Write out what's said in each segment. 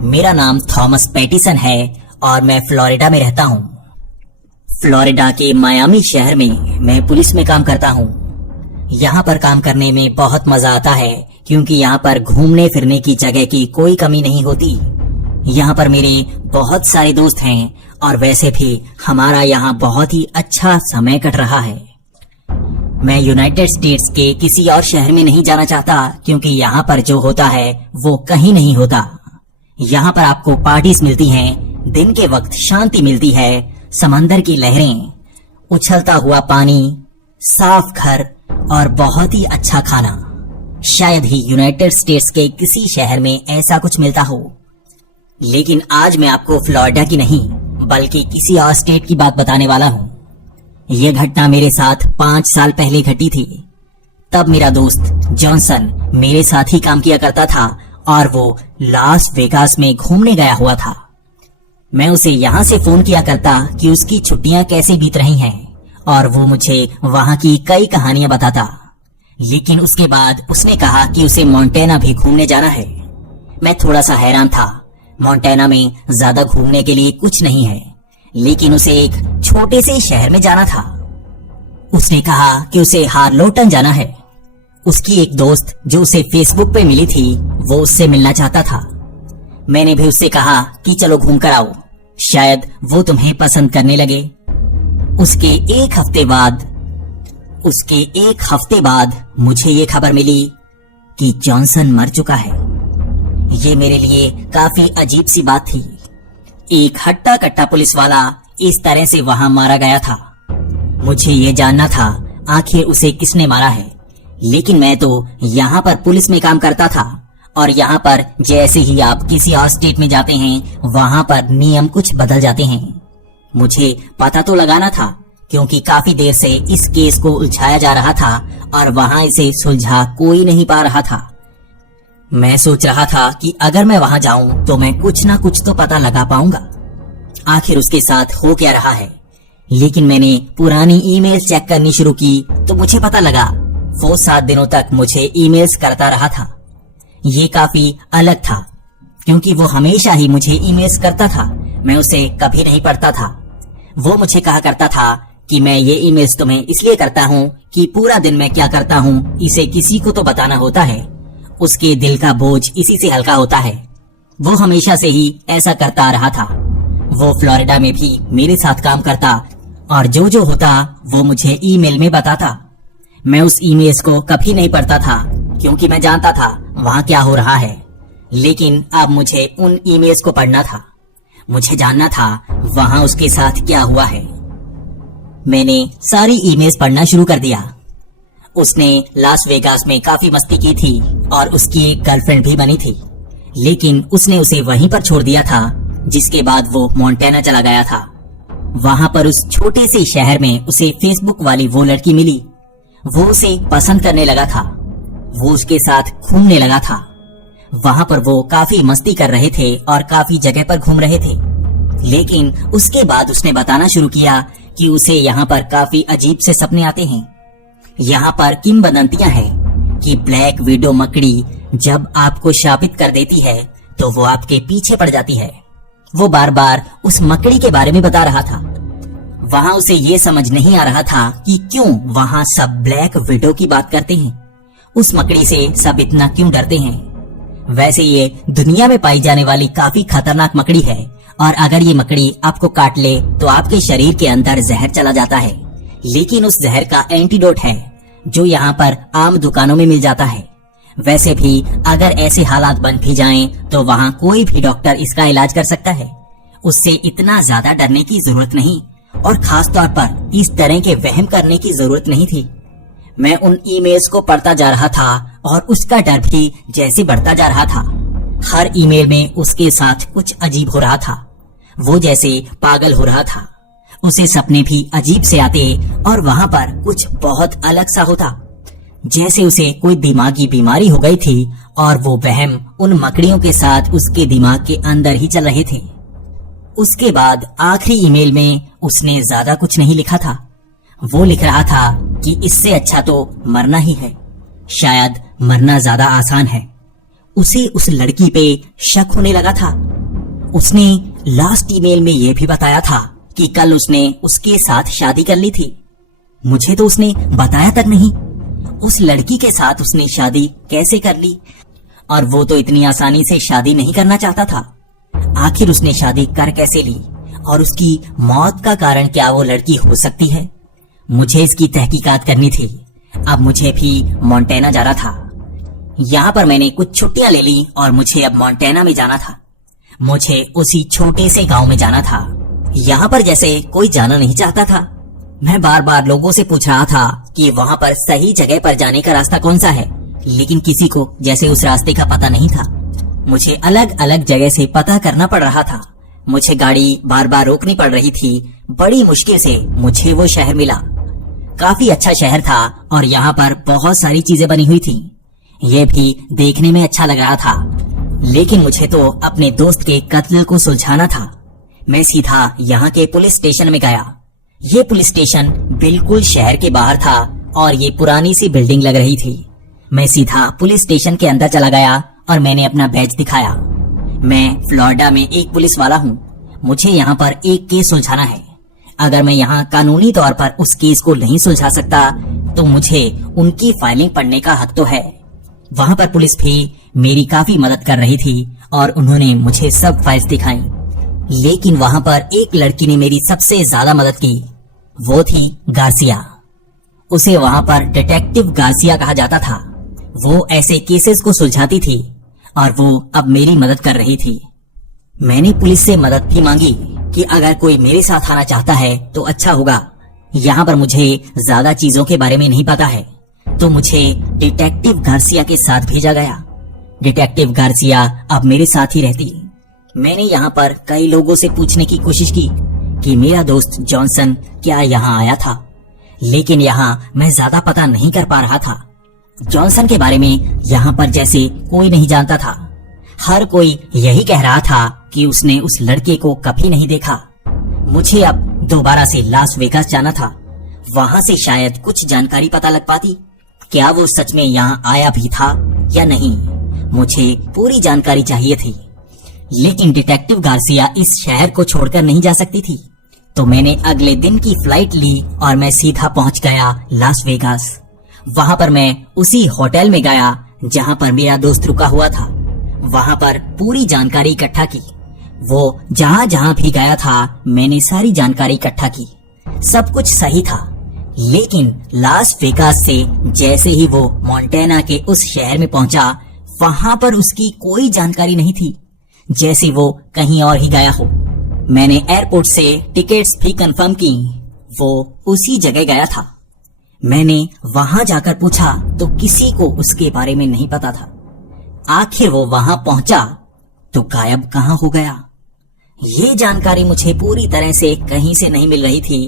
मेरा नाम Thomas Pattinson है और मैं फ्लोरिडा में रहता हूँ। फ्लोरिडा के मायामी शहर में मैं पुलिस में काम करता हूँ। यहाँ पर काम करने में बहुत मजा आता है क्योंकि यहाँ पर घूमने फिरने की जगह की कोई कमी नहीं होती। यहाँ पर मेरे बहुत सारे दोस्त हैं और वैसे भी हमारा यहाँ बहुत ही अच्छा समय कट रहा है। मैं यूनाइटेड स्टेट्स के किसी और शहर में नहीं जाना चाहता क्योंकि यहाँ पर जो होता है वो कहीं नहीं होता। यहाँ पर आपको पार्टीज मिलती हैं, दिन के वक्त शांति मिलती है, समंदर की लहरें, उछलता हुआ पानी, साफ घर और बहुत ही अच्छा खाना। शायद ही यूनाइटेड स्टेट्स के किसी शहर में ऐसा कुछ मिलता हो। लेकिन आज मैं आपको फ्लोरिडा की नहीं बल्कि किसी और स्टेट की बात बताने वाला हूँ। ये घटना मेरे साथ 5 साल पहले घटी थी। तब मेरा दोस्त जॉनसन मेरे साथ ही काम किया करता था और वो लास वेगास में घूमने गया हुआ था। मैं उसे यहाँ से फोन किया करता कि उसकी छुट्टियां कैसे बीत रही हैं और वो मुझे वहाँ की कई कहानियां बताता। लेकिन उसके बाद उसने कहा कि उसे मोंटेना भी घूमने जाना है। मैं थोड़ा सा हैरान था। मोंटेना में ज्यादा घूमने के लिए कुछ नहीं है, लेकिन उसे एक छोटे से शहर में जाना था। उसने कहा कि उसे हार्लोटन जाना है। उसकी एक दोस्त जो उसे फेसबुक पे मिली थी वो उससे मिलना चाहता था। मैंने भी उससे कहा कि चलो घूम कर आओ, शायद वो तुम्हें पसंद करने लगे। उसके एक हफ्ते बाद मुझे ये खबर मिली कि जॉनसन मर चुका है। ये मेरे लिए काफी अजीब सी बात थी। एक हट्टा कट्टा पुलिस वाला इस तरह से वहां मारा गया था। मुझे ये जानना था आखिर उसे किसने मारा है। लेकिन मैं तो यहाँ पर पुलिस में काम करता था और यहाँ पर जैसे ही आप किसी और स्टेट में जाते हैं वहां पर नियम कुछ बदल जाते हैं। मुझे पता तो लगाना था क्योंकि काफी देर से इस केस को उलझाया जा रहा था और वहां इसे सुलझा कोई नहीं पा रहा था। मैं सोच रहा था कि अगर मैं वहां जाऊं तो मैं कुछ ना कुछ तो पता लगा पाऊंगा आखिर उसके साथ हो क्या रहा है। लेकिन मैंने पुरानी ईमेल चेक करनी शुरू की तो मुझे पता लगा वो 7 दिनों तक मुझे ईमेल्स करता रहा था। ये काफी अलग था क्योंकि वो हमेशा ही मुझे ईमेल्स करता था, मैं उसे कभी नहीं पढ़ता था। वो मुझे कहा करता था कि मैं ये ईमेल्स तुम्हें इसलिए करता हूँ कि पूरा दिन मैं क्या करता हूँ इसे किसी को तो बताना होता है। उसके दिल का बोझ इसी से हल्का होता है। वो हमेशा से ही ऐसा करता रहा था। वो फ्लोरिडा में भी मेरे साथ काम करता और जो होता वो मुझे ईमेल में बताता। मैं उस ईमेल्स को कभी नहीं पढ़ता था क्योंकि मैं जानता था वहाँ क्या हो रहा है। लेकिन अब मुझे उन ईमेल्स को पढ़ना था। मुझे जानना था वहाँ उसके साथ क्या हुआ है। मैंने सारी ईमेल्स पढ़ना शुरू कर दिया। उसने लास वेगास में काफी मस्ती की थी और उसकी एक गर्लफ्रेंड भी बनी थी, लेकिन उसने उसे वहीं पर छोड़ दिया था जिसके बाद वो मोंटेना चला गया था। वहां पर उस छोटे से शहर में उसे फेसबुक वाली वो लड़की मिली। वो उसे पसंद करने लगा था। वो उसके साथ घूमने लगा था। वहां पर वो काफी मस्ती कर रहे थे और काफी जगह पर घूम रहे थे। लेकिन उसके बाद उसने बताना शुरू किया कि उसे यहाँ पर काफी अजीब से सपने आते हैं। यहाँ पर किंवदंतियां हैं कि ब्लैक विडो मकड़ी जब आपको शापित कर देती है तो वो आपके पीछे पड़ जाती है। वो बार बार उस मकड़ी के बारे में बता रहा था। वहाँ उसे ये समझ नहीं आ रहा था कि क्यों वहाँ सब ब्लैक विडो की बात करते हैं। उस मकड़ी से सब इतना क्यों डरते हैं। वैसे ये दुनिया में पाई जाने वाली काफी खतरनाक मकड़ी है और अगर ये मकड़ी आपको काट ले तो आपके शरीर के अंदर जहर चला जाता है। लेकिन उस जहर का एंटीडोट है जो यहाँ पर आम दुकानों में मिल जाता है। वैसे भी अगर ऐसे हालात बन भी जाएं तो वहाँ कोई भी डॉक्टर इसका इलाज कर सकता है। उससे इतना ज्यादा डरने की जरूरत नहीं और खास तौर पर इस तरह के वहम करने की जरूरत नहीं थी। मैं उन ईमेल्स को पढ़ता जा रहा था और उसका डर भी जैसे बढ़ता जा रहा था। हर ईमेल में उसके साथ कुछ अजीब हो रहा था। वो जैसे पागल हो रहा था। उसे सपने भी अजीब से आते और वहाँ पर कुछ बहुत अलग सा होता, जैसे उसे कोई दिमागी बीमारी हो गई थी और वो वहम उन मकड़ियों के साथ उसके दिमाग के अंदर ही चल रहे थे। उसके बाद आखिरी ईमेल में उसने ज्यादा कुछ नहीं लिखा था। वो लिख रहा था कि इससे अच्छा तो मरना ही है, शायद मरना ज्यादा आसान है। उसे उस लड़की पे शक होने लगा था। उसने लास्ट ईमेल में यह भी बताया था कि कल उसने उसके साथ शादी कर ली थी। मुझे तो उसने बताया तक नहीं। उस लड़की के साथ उसने शादी कैसे कर ली? और वो तो इतनी आसानी से शादी नहीं करना चाहता था। आखिर उसने शादी कर कैसे ली? और उसकी मौत का कारण क्या वो लड़की हो सकती है? मुझे इसकी तहकीकात करनी थी। अब मुझे भी मोंटेना जाना था। यहाँ पर मैंने कुछ छुट्टियां ले ली और मुझे अब मोंटेना में जाना था। मुझे उसी छोटे से गांव में जाना था। यहाँ पर जैसे कोई जाना नहीं चाहता था। मैं बार बार लोगों से पूछ रहा था कि वहाँ पर सही जगह पर जाने का रास्ता कौन सा है, लेकिन किसी को जैसे उस रास्ते का पता नहीं था। मुझे अलग अलग जगह से पता करना पड़ रहा था। मुझे गाड़ी बार बार रोकनी पड़ रही थी। बड़ी मुश्किल से मुझे वो शहर मिला। काफी अच्छा शहर था और यहाँ पर बहुत सारी चीजें बनी हुई थी। ये भी देखने में अच्छा लग रहा था, लेकिन मुझे तो अपने दोस्त के कत्ल को सुलझाना था। मैं सीधा यहाँ के पुलिस स्टेशन में गया। ये पुलिस स्टेशन बिल्कुल शहर के बाहर था और ये पुरानी सी बिल्डिंग लग रही थी। मैं सीधा पुलिस स्टेशन के अंदर चला गया और मैंने अपना बैज दिखाया। मैं फ्लोरिडा में एक पुलिस वाला हूँ। मुझे यहाँ पर एक केस सुलझाना है। अगर मैं यहाँ कानूनी तौर पर उस केस को नहीं सुलझा सकता तो मुझे उनकी फाइलिंग पढ़ने का हक तो है। वहाँ पर पुलिस भी मेरी काफी मदद कर रही थी और उन्होंने मुझे सब फाइल्स दिखाई। लेकिन वहाँ पर एक लड़की ने मेरी सबसे ज्यादा मदद की। वो थी गार्सिया। उसे वहाँ पर डिटेक्टिव गार्सिया कहा जाता था। वो ऐसे केसेस को सुलझाती थी और वो अब मेरी मदद कर रही थी। मैंने पुलिस से मदद भी मांगी कि अगर कोई मेरे साथ आना चाहता है तो अच्छा होगा। यहाँ पर मुझे ज्यादा चीजों के बारे में नहीं पता है, तो मुझे डिटेक्टिव गार्सिया के साथ भेजा गया। डिटेक्टिव गार्सिया अब मेरे साथ ही रहती। मैंने यहाँ पर कई लोगों से पूछने की कोशिश की कि मेरा दोस्त जॉनसन क्या यहाँ आया था, लेकिन यहाँ मैं ज्यादा पता नहीं कर पा रहा था। जॉनसन के बारे में यहाँ पर जैसे कोई नहीं जानता था। हर कोई यही कह रहा था कि उसने उस लड़के को कभी नहीं देखा। मुझे अब दोबारा से लास वेगास जाना था। वहाँ से शायद कुछ जानकारी पता लग पाती। क्या वो सच में यहाँ आया भी था या नहीं? मुझे पूरी जानकारी चाहिए थी। लेकिन डिटेक्टिव गार्सिया इस शहर को छोड़कर नहीं जा सकती थी, तो मैंने अगले दिन की फ्लाइट ली और मैं सीधा पहुंच गया लास वेगास। वहां पर मैं उसी होटल में गया जहां पर मेरा दोस्त रुका हुआ था। वहां पर पूरी जानकारी इकट्ठा की। वो जहां जहां भी गया था मैंने सारी जानकारी इकट्ठा की। सब कुछ सही था, लेकिन लास वेगास से जैसे ही वो मोंटेना के उस शहर में पहुंचा, वहां पर उसकी कोई जानकारी नहीं थी, जैसे वो कहीं और ही गया हो। मैंने एयरपोर्ट से टिकट्स भी कंफर्म की। वो उसी जगह गया था। मैंने वहां जाकर पूछा तो किसी को उसके बारे में नहीं पता था। आखिर वो वहां पहुंचा तो गायब कहाँ हो गया? ये जानकारी मुझे पूरी तरह से कहीं से नहीं मिल रही थी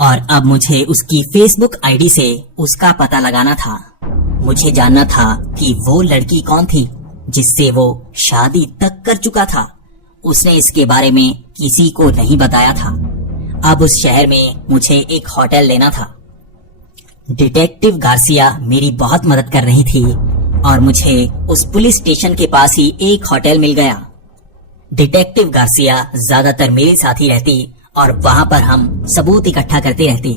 और अब मुझे उसकी फेसबुक आईडी से उसका पता लगाना था। मुझे जानना था कि वो लड़की कौन थी जिससे वो शादी तक कर चुका था। उसने इसके बारे में किसी को नहीं बताया था। अब उस शहर में मुझे एक होटल लेना था। डिटेक्टिव गार्सिया मेरी बहुत मदद कर रही थी और मुझे उस पुलिस स्टेशन के पास ही एक होटल मिल गया। डिटेक्टिव गार्सिया ज्यादातर मेरे साथ ही रहती और वहां पर हम सबूत इकट्ठा करते रहते।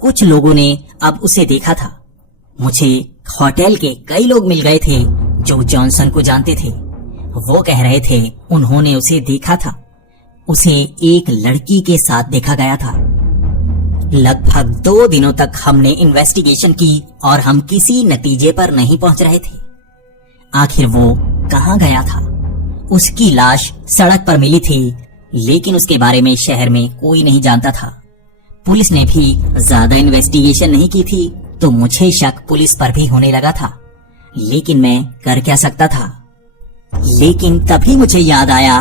कुछ लोगों ने अब उसे देखा था। मुझे होटल के कई लोग मिल गए थे जो जॉनसन को जानते थे। वो कह रहे थे उन्होंने उसे देखा था। उसे एक लड़की के साथ देखा गया था। लगभग 2 दिनों तक हमने इन्वेस्टिगेशन की और हम किसी नतीजे पर नहीं पहुंच रहे थे। आखिर वो कहाँ गया था? उसकी लाश सड़क पर मिली थी, लेकिन उसके बारे में शहर में कोई नहीं जानता था। पुलिस ने भी ज्यादा इन्वेस्टिगेशन नहीं की थी, तो मुझे शक पुलिस पर भी होने लगा था। लेकिन मैं कर क्या सकता था? लेकिन तभी मुझे याद आया,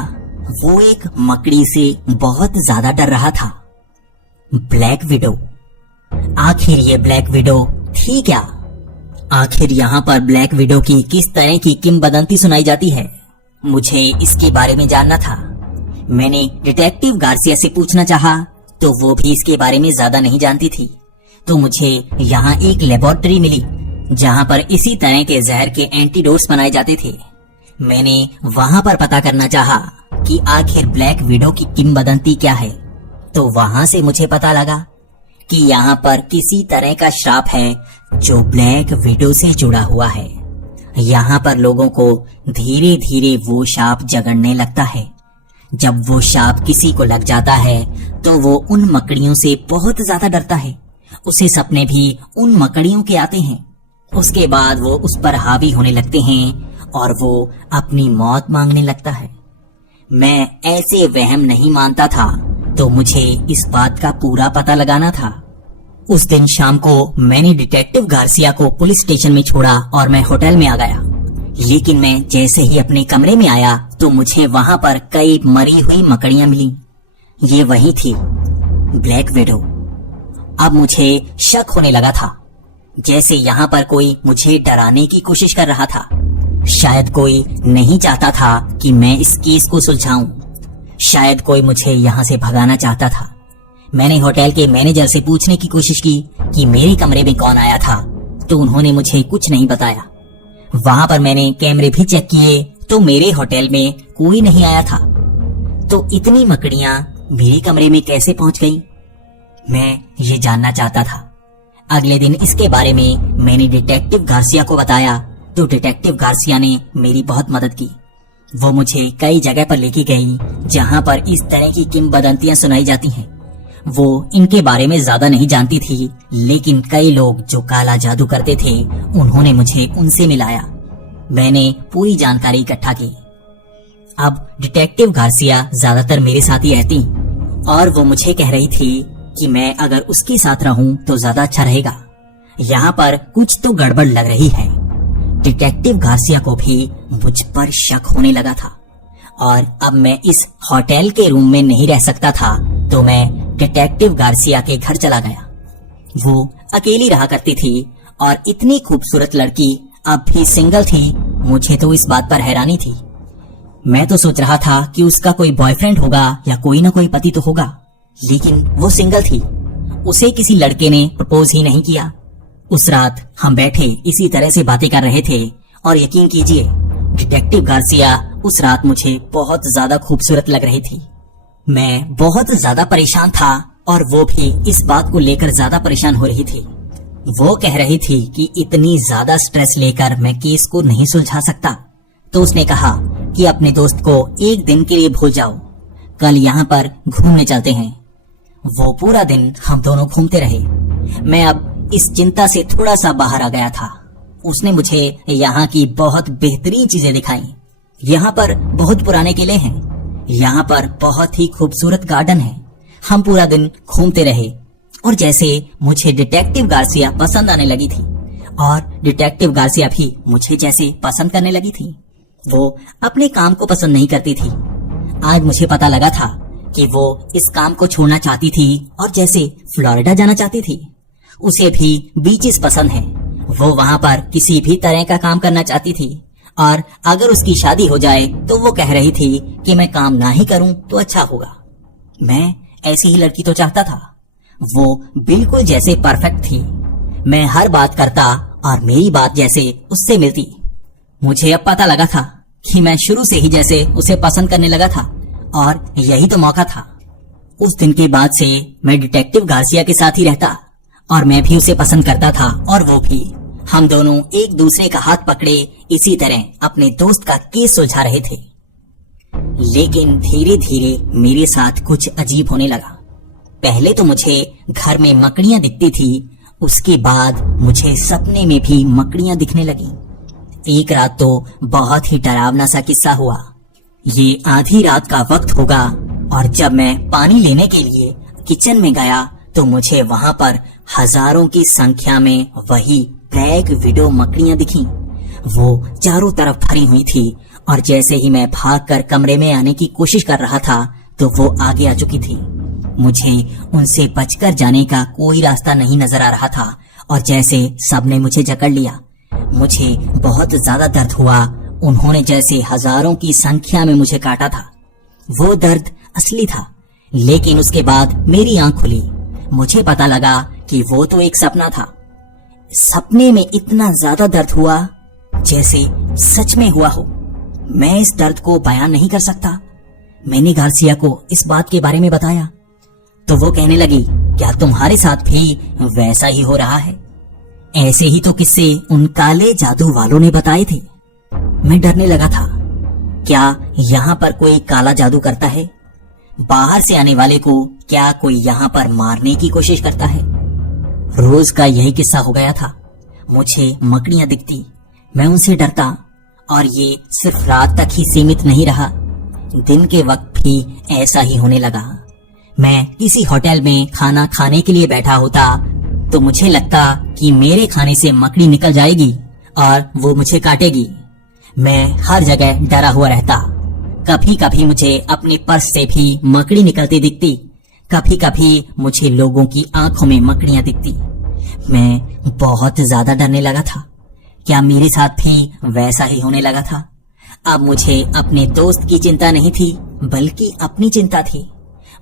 वो एक मकड़ी से बहुत ज्यादा डर रहा था। Black window. आखिर ये ब्लैक विडो थी क्या? आखिर यहाँ पर ब्लैक विडो की किस तरह की किंवदंती सुनाई जाती है? मुझे इसके बारे में जानना था। मैंने डिटेक्टिव गार्सिया से पूछना चाहा, तो वो भी इसके बारे में ज्यादा नहीं जानती थी। तो मुझे यहाँ एक लेबोरेटरी मिली जहाँ पर इसी तरह के जहर के एंटीडोट्स बनाए जाते थे। मैंने वहां पर पता करना चाहा, कि आखिर ब्लैक विडो की किंवदंती क्या है, तो वहां से मुझे पता लगा कि यहाँ पर किसी तरह का श्राप है जो ब्लैक विडो से जुड़ा हुआ है। यहाँ पर लोगों को धीरे धीरे वो शाप जगड़ने लगता है। जब वो शाप किसी को लग जाता है तो वो उन मकड़ियों से बहुत ज्यादा डरता है। उसे सपने भी उन मकड़ियों के आते हैं। उसके बाद वो उस पर हावी होने लगते हैं और वो अपनी मौत मांगने लगता है। मैं ऐसे वहम नहीं मानता था, तो मुझे इस बात का पूरा पता लगाना था। उस दिन शाम को मैंने डिटेक्टिव गार्सिया को पुलिस स्टेशन में छोड़ा और मैं होटल में आ गया। लेकिन मैं जैसे ही अपने कमरे में आया तो मुझे वहां पर कई मरी हुई मकड़ियां मिली। ये वही थी, ब्लैक विडो। अब मुझे शक होने लगा था, जैसे यहाँ पर कोई मुझे डराने की कोशिश कर रहा था। शायद कोई नहीं चाहता था कि मैं इस केस को सुलझाऊं। शायद कोई मुझे यहाँ से भगाना चाहता था। मैंने होटल के मैनेजर से पूछने की कोशिश की कि मेरे कमरे में कौन आया था, तो उन्होंने मुझे कुछ नहीं बताया। वहां पर मैंने कैमरे भी चेक किए तो मेरे होटल में कोई नहीं आया था। तो इतनी मकड़ियां मेरे कमरे में कैसे पहुंच गईं? मैं ये जानना चाहता था। अगले दिन इसके बारे में मैंने डिटेक्टिव गार्सिया को बताया तो डिटेक्टिव गार्सिया ने मेरी बहुत मदद की। वो मुझे कई जगह पर लेके गई जहां पर इस तरह की किंवदंतियां सुनाई जाती हैं। वो इनके बारे में ज्यादा नहीं जानती थी, लेकिन कई लोग जो काला जादू करते थे उन्होंने मुझे उनसे मिलाया। मैंने पूरी जानकारी इकट्ठा की। अब डिटेक्टिव गार्सिया ज्यादातर मेरे साथ ही रहती और वो मुझे कह रही थी कि मैं अगर उसके साथ रहूं तो ज्यादा अच्छा रहेगा। यहाँ पर कुछ तो गड़बड़ लग रही है। डिटेक्टिव गार्सिया को भी मुझ पर शक होने लगा था और अब मैं इस होटल के रूम में नहीं रह सकता था, तो मैं डिटेक्टिव गार्सिया के घर चला गया। वो अकेली रहा करती थी और इतनी खूबसूरत लड़की अब भी सिंगल थी। मुझे तो इस बात पर हैरानी थी। मैं तो सोच रहा था कि उसका कोई बॉयफ्रेंड होगा या कोई ना कोई पति तो होगा, लेकिन वो सिंगल थी। उसे किसी लड़के ने प्रपोज ही नहीं किया। उस रात हम बैठे इसी तरह से बातें कर रहे थे और यकीन कीजिए डिटेक्टिव गार्सिया उस रात मुझे बहुत ज्यादा खूबसूरत लग रही थी। मैं बहुत ज्यादा परेशान था और वो भी इस बात को लेकर ज्यादा परेशान हो रही थी। वो कह रही थी कि इतनी ज्यादा स्ट्रेस लेकर मैं केस को नहीं सुलझा सकता, तो उसने कहा कि अपने दोस्त को एक दिन के लिए भूल जाओ, कल यहाँ पर घूमने चलते हैं। वो पूरा दिन हम दोनों घूमते रहे। मैं अब इस चिंता से थोड़ा सा बाहर आ गया था। उसने मुझे यहाँ की बहुत बेहतरीन चीजें दिखाई। यहाँ पर बहुत पुराने किले हैं। यहाँ पर बहुत ही खूबसूरत गार्डन है। हम पूरा दिन घूमते रहे और जैसे मुझे डिटेक्टिव गार्सिया पसंद आने लगी थी और डिटेक्टिव गार्सिया भी मुझे जैसे पसंद करने लगी थी। वो अपने काम को पसंद नहीं करती थी। आज मुझे पता लगा था कि वो इस काम को छोड़ना चाहती थी और जैसे फ्लोरिडा जाना चाहती थी। उसे भी बीचेस पसंद है। वो वहां पर किसी भी तरह का काम करना चाहती थी और अगर उसकी शादी हो जाए तो वो कह रही थी कि मैं काम ना ही करूं तो अच्छा होगा। मैं ऐसी ही लड़की तो चाहता था। वो बिल्कुल जैसे परफेक्ट थी। मैं हर बात करता और मेरी बात जैसे उससे मिलती। मुझे अब पता लगा था कि मैं शुरू से ही जैसे उसे पसंद करने लगा था और यही तो मौका था। उस दिन के बाद से मैं डिटेक्टिव गार्सिया के साथ ही रहता और मैं भी उसे पसंद करता था और वो भी। हम दोनों एक दूसरे का हाथ पकड़े इसी तरह अपने दोस्त का केस सुलझा रहे थे। लेकिन धीरे धीरे मेरे साथ कुछ अजीब होने लगा। पहले तो मुझे घर में मकड़ियां दिखती थी, उसके बाद मुझे सपने में भी मकड़ियां दिखने लगी। एक रात तो बहुत ही डरावना सा किस्सा हुआ। ये आधी रात का वक्त होगा और जब मैं पानी लेने के लिए किचन में गया तो मुझे वहां पर हजारों की संख्या में वही ब्लैक विडो मकड़ियां दिखी। वो चारों तरफ भरी हुई थी और जैसे ही मैं भागकर कमरे में आने की कोशिश कर रहा था तो वो आगे आ चुकी थी। मुझे उनसे बचकर जाने का कोई रास्ता नहीं नजर आ रहा था और जैसे सबने मुझे जकड़ लिया। मुझे बहुत ज्यादा दर्द हुआ। उन्होंने जैसे हजारों की संख्या में मुझे काटा था। वो दर्द असली था, लेकिन उसके बाद मेरी आंख खुली। मुझे पता लगा कि वो तो एक सपना था। सपने में इतना ज्यादा दर्द हुआ जैसे सच में हुआ हो। मैं इस दर्द को बयान नहीं कर सकता। मैंने गार्सिया को इस बात के बारे में बताया तो वो कहने लगी, क्या तुम्हारे साथ भी वैसा ही हो रहा है? ऐसे ही तो किस्से उन काले जादू वालों ने बताए थे। मैं डरने लगा था। क्या यहाँ पर कोई काला जादू करता है? बाहर से आने वाले को क्या कोई यहाँ पर मारने की कोशिश करता है? रोज का यही किस्सा हो गया था। मुझे मकड़ियां दिखती, मैं उनसे डरता, और ये सिर्फ रात तक ही सीमित नहीं रहा, दिन के वक्त भी ऐसा ही होने लगा। मैं किसी होटल में खाना खाने के लिए बैठा होता तो मुझे लगता कि मेरे खाने से मकड़ी निकल जाएगी और वो मुझे काटेगी। मैं हर जगह डरा हुआ रहता। कभी कभी मुझे अपने पर्स से भी मकड़ी निकलती दिखती, कभी कभी मुझे लोगों की आंखों में मकड़ियां दिखती। मैं बहुत ज्यादा डरने लगा था। क्या मेरे साथ भी वैसा ही होने लगा था? अब मुझे अपने दोस्त की चिंता नहीं थी, बल्कि अपनी चिंता थी।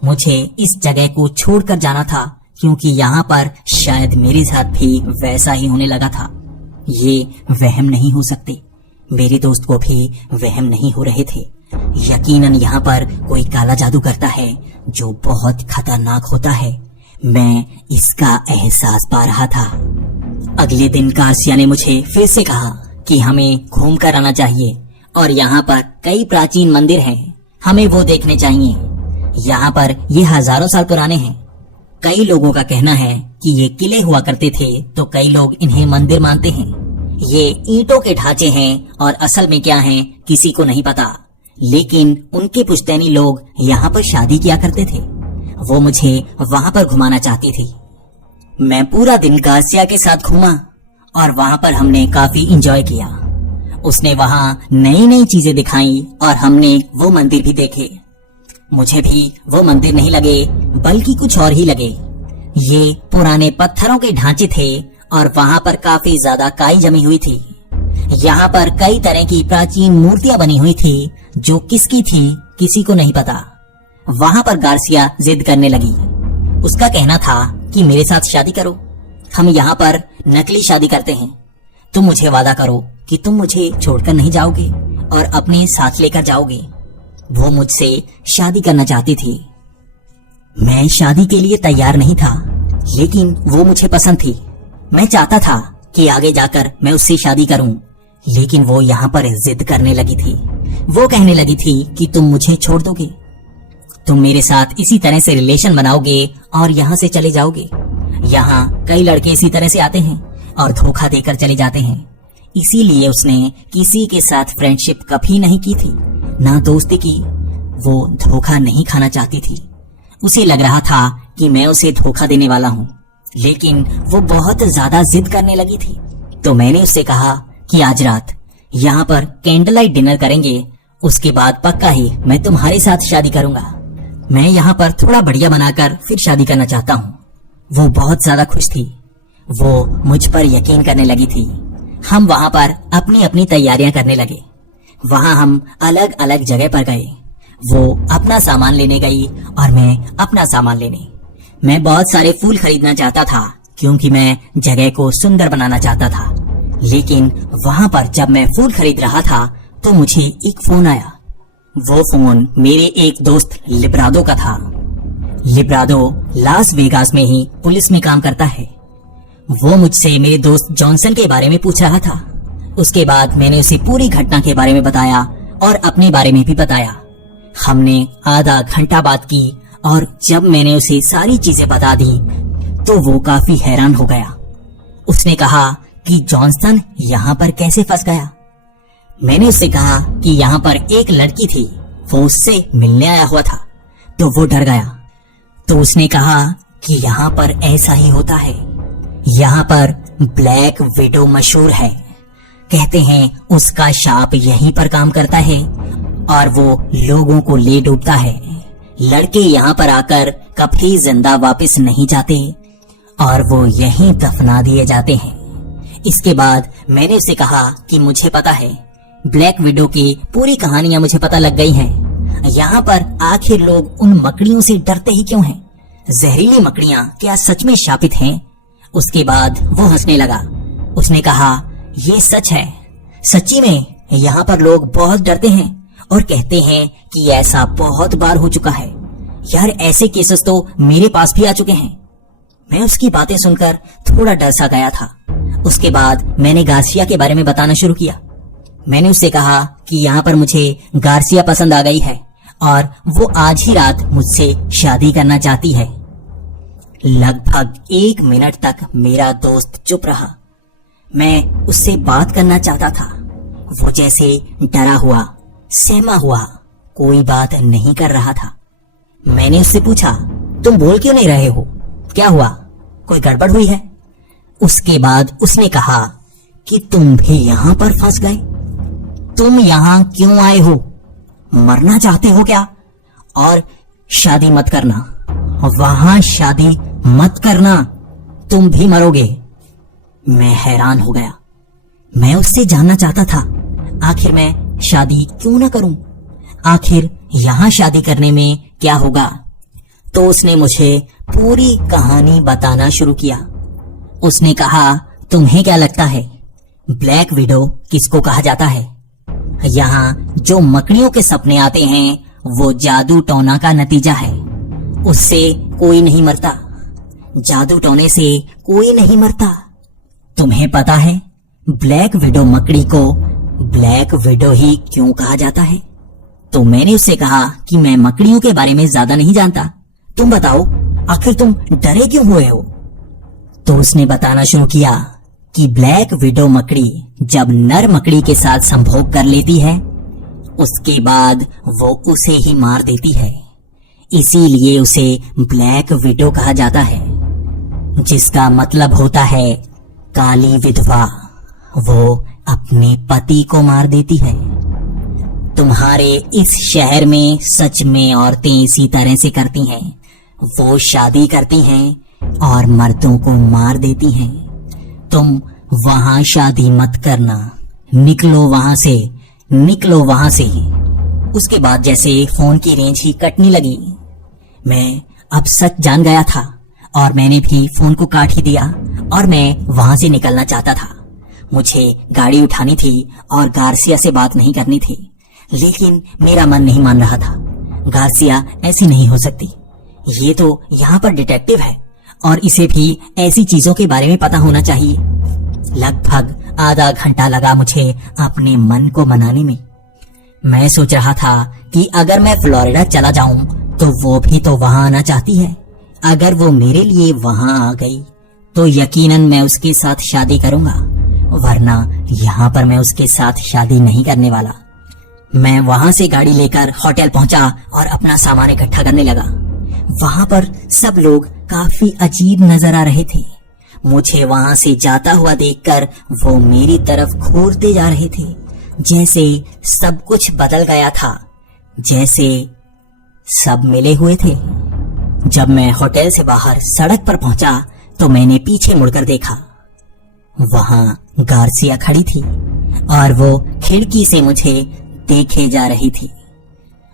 मुझे इस जगह को छोड़कर जाना था, क्योंकि यहाँ पर शायद मेरे साथ भी वैसा ही होने लगा था। ये वहम नहीं हो सकते। मेरे दोस्त को भी वहम नहीं हो रहे थे। यकीनन यहाँ पर कोई काला जादू करता है जो बहुत खतरनाक होता है। मैं इसका एहसास पा रहा था। अगले दिन गार्सिया ने मुझे फिर से कहा कि हमें घूम कर आना चाहिए और यहाँ पर कई प्राचीन मंदिर हैं, हमें वो देखने चाहिए। यहाँ पर ये हजारों साल पुराने हैं। कई लोगों का कहना है कि ये किले हुआ करते थे, तो कई लोग इन्हें मंदिर मानते हैं। ये ईंटों के ढांचे हैं और असल में क्या हैं किसी को नहीं पता, लेकिन उनके पुश्तैनी लोग यहाँ पर शादी किया करते थे। वो मुझे वहाँ पर घुमाना चाहती थी। मैं पूरा दिन गार्सिया के साथ घूमा और वहाँ पर हमने काफी एंजॉय किया। उसने वहाँ नई नई चीजें दिखाई और हमने वो मंदिर भी देखे। मुझे भी वो मंदिर नहीं लगे, बल्कि कुछ और ही लगे। ये पुराने पत्थरों के ढांचे थे और वहाँ पर काफी ज्यादा काई जमी हुई थी। यहाँ पर कई तरह की प्राचीन मूर्तियां बनी हुई थी, जो किसकी थी किसी को नहीं पता। वहाँ पर गार्सिया जिद करने लगी। उसका कहना था कि मेरे साथ शादी करो, हम यहाँ पर नकली शादी करते हैं। तुम मुझे वादा करो कि तुम मुझे छोड़कर नहीं जाओगे और अपने साथ लेकर जाओगे। वो मुझसे शादी करना चाहती थी। मैं शादी के लिए तैयार नहीं था, लेकिन वो मुझे पसंद थी। मैं चाहता था कि आगे जाकर मैं उससे शादी करूं, लेकिन वो यहाँ पर जिद करने लगी थी। वो कहने लगी थी कि तुम मुझे छोड़ दोगे, तुम मेरे साथ इसी तरह से रिलेशन बनाओगे और यहाँ से चले जाओगे। यहाँ कई लड़के इसी तरह से आते हैं और धोखा देकर चले जाते हैं। इसीलिए उसने किसी के साथ फ्रेंडशिप कभी नहीं की थी, ना दोस्ती की। वो धोखा नहीं खाना चाहती थी। उसे लग रहा था कि मैं उसे धोखा देने वाला हूँ, लेकिन वो बहुत ज्यादा जिद करने लगी थी। तो मैंने उससे कहा कि आज रात यहाँ पर कैंडल लाइट डिनर करेंगे, उसके बाद पक्का ही मैं तुम्हारे साथ शादी करूंगा। मैं यहाँ पर थोड़ा बढ़िया बनाकर फिर शादी करना चाहता हूँ। वो बहुत ज्यादा खुश थी। वो मुझ पर यकीन करने लगी थी। हम वहाँ पर अपनी अपनी तैयारियां करने लगे। वहाँ हम अलग अलग जगह पर गए। वो अपना सामान लेने गई और मैं अपना सामान लेने। मैं बहुत सारे फूल खरीदना चाहता था, क्योंकि मैं जगह को सुंदर बनाना चाहता था। लेकिन वहाँ पर जब मैं फूल खरीद रहा था तो मुझे एक फोन आया। वो फोन मेरे एक दोस्त लिब्राडो का था। लिब्राडो लास वेगास में ही पुलिस में काम करता है। वो मुझसे मेरे दोस्त जॉनसन के बारे में पूछ रहा था। उसके बाद मैंने उसे पूरी घटना के बारे में बताया और अपने बारे में भी बताया। हमने आधा घंटा बात की और जब मैंने उसे सारी चीजें बता दी तो वो काफी हैरान हो गया। उसने कहा कि जॉनसन यहाँ पर कैसे फंस गया। मैंने उससे कहा कि यहाँ पर एक लड़की थी, वो उससे मिलने आया हुआ था, तो वो डर गया। तो उसने कहा कि यहाँ पर ऐसा ही होता है। यहाँ पर ब्लैक विडो मशहूर है। कहते हैं उसका शाप यहीं पर काम करता है और वो लोगों को ले डूबता है। लड़के यहाँ पर आकर कभी जिंदा वापस नहीं जाते और वो यहीं दफना दिए जाते हैं। इसके बाद मैंने उसे कहा कि मुझे पता है, ब्लैक विडो की पूरी कहानियां मुझे पता लग गई हैं। यहाँ पर आखिर लोग उन मकड़ियों से डरते ही क्यों हैं? जहरीली मकड़ियां क्या सच में शापित हैं? उसके बाद वो हंसने लगा। उसने कहा, ये सच है, सच्ची में यहाँ पर लोग बहुत डरते हैं और कहते हैं कि ऐसा बहुत बार हो चुका है। यार ऐसे केसेस तो मेरे पास भी आ चुके हैं। मैं उसकी बातें सुनकर थोड़ा डर सा गया था। उसके बाद मैंने गार्सिया के बारे में बताना शुरू किया। मैंने उससे कहा कि यहाँ पर मुझे गार्सिया पसंद आ गई है और वो आज ही रात मुझसे शादी करना चाहती है। लगभग 1 मिनट तक मेरा दोस्त चुप रहा। मैं उससे बात करना चाहता था। वो जैसे डरा हुआ, सहमा हुआ कोई बात नहीं कर रहा था। मैंने उससे पूछा, तुम बोल क्यों नहीं रहे हो? क्या हुआ? कोई गड़बड़ हुई है? उसके बाद उसने कहा कि तुम भी यहाँ पर फंस गए। तुम यहाँ क्यों आए हो? मरना चाहते हो क्या? और शादी मत करना, वहां शादी मत करना, तुम भी मरोगे। मैं हैरान हो गया। मैं उससे जानना चाहता था आखिर मैं शादी क्यों ना करूं, आखिर यहां शादी करने में क्या होगा। तो उसने मुझे पूरी कहानी बताना शुरू किया। उसने कहा, तुम्हें क्या लगता है ब्लैक विडो किसको कहा जाता है? यहाँ जो मकड़ियों के सपने आते हैं वो जादू टोना का नतीजा है। उससे कोई नहीं मरता, जादू टोने से कोई नहीं मरता। तुम्हें पता है ब्लैक विडो मकड़ी को ब्लैक विडो ही क्यों कहा जाता है? तो मैंने उससे कहा कि मैं मकड़ियों के बारे में ज्यादा नहीं जानता, तुम बताओ आखिर तुम डरे क्यों हुए हो? तो उसने बताना शुरू किया कि ब्लैक विडो मकड़ी जब नर मकड़ी के साथ संभोग कर लेती है उसके बाद वो उसे ही मार देती है। इसीलिए उसे ब्लैक विडो कहा जाता है, जिसका मतलब होता है काली विधवा। वो अपने पति को मार देती है। तुम्हारे इस शहर में सच में औरतें इसी तरह से करती हैं। वो शादी करती हैं और मर्दों को मार देती हैं। तुम वहां शादी मत करना, निकलो वहां से, निकलो वहां से। उसके बाद जैसे फोन की रेंज ही कटने लगी। मैं अब सच जान गया था और मैंने भी फोन को काट ही दिया और मैं वहां से निकलना चाहता था। मुझे गाड़ी उठानी थी और गार्सिया से बात नहीं करनी थी, लेकिन मेरा मन नहीं मान रहा था। गार्सिया ऐसी नहीं हो सकती। ये तो यहाँ पर डिटेक्टिव है और इसे भी ऐसी चीजों के बारे में पता होना चाहिए। लगभग आधा घंटा लगा मुझे अपने मन को मनाने में। मैं सोच रहा था कि अगर मैं फ्लोरिडा चला जाऊं तो वो भी तो वहां आना चाहती है। अगर वो मेरे लिए वहां आ गई तो यकीनन मैं उसके साथ शादी करूंगा, वरना यहाँ पर मैं उसके साथ शादी नहीं करने वाला। मैं वहां से गाड़ी लेकर होटल पहुंचा और अपना सामान इकट्ठा करने लगा। वहां पर सब लोग काफी अजीब नजर आ रहे थे। मुझे वहां से जाता हुआ देखकर वो मेरी तरफ घूरते जा रहे थे, जैसे सब कुछ बदल गया था, जैसे सब मिले हुए थे। जब मैं होटल से बाहर सड़क पर पहुंचा तो मैंने पीछे मुड़कर देखा। वहां गार्सिया खड़ी थी और वो खिड़की से मुझे देखे जा रही थी।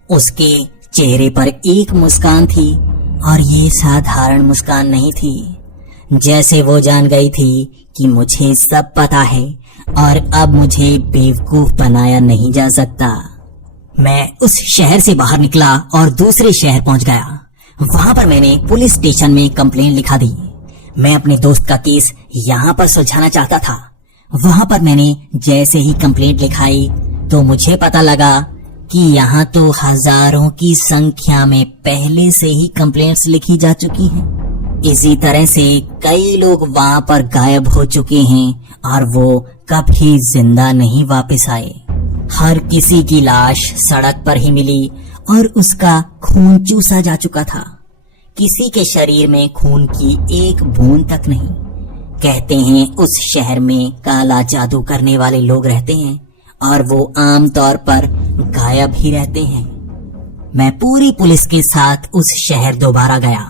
उसके चेहरे पर एक मुस्कान थी और ये साधारण मुस्कान नहीं थी। जैसे वो जान गई थी कि मुझे सब पता है और अब मुझे बेवकूफ बनाया नहीं जा सकता। मैं उस शहर से बाहर निकला और दूसरे शहर पहुंच गया। वहां पर मैंने पुलिस स्टेशन में कंप्लेंट लिखा दी। मैं अपने दोस्त का केस यहाँ पर सुलझाना चाहता था। वहां पर मैंने जैसे ही कंप्लेंट लिखाई तो मुझे पता लगा कि यहाँ तो हजारों की संख्या में पहले से ही कंप्लेंट्स लिखी जा चुकी हैं। इसी तरह से कई लोग वहां पर गायब हो चुके हैं और वो कभी जिंदा नहीं वापस आए। हर किसी की लाश सड़क पर ही मिली और उसका खून चूसा जा चुका था। किसी के शरीर में खून की एक बूंद तक नहीं। कहते हैं उस शहर में काला जादू करने वाले लोग रहते हैं और वो आम तौर पर गायब ही रहते हैं। मैं पूरी पुलिस के साथ उस शहर दोबारा गया।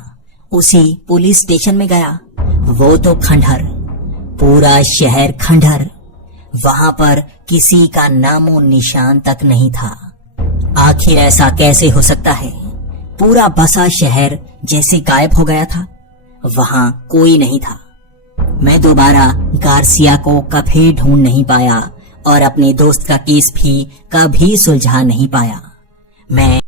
उसी पुलिस स्टेशन में गया। वो तो खंडहर, पूरा शहर खंडहर। वहां पर किसी का नामो निशान तक नहीं था। आखिर ऐसा कैसे हो सकता है? पूरा बसा शहर जैसे गायब हो गया था। वहां कोई नहीं था। मैं दोबारा गार्सिया को कभी ढूंढ नहीं पाया और अपने दोस्त का केस भी कभी सुलझा नहीं पाया। मैं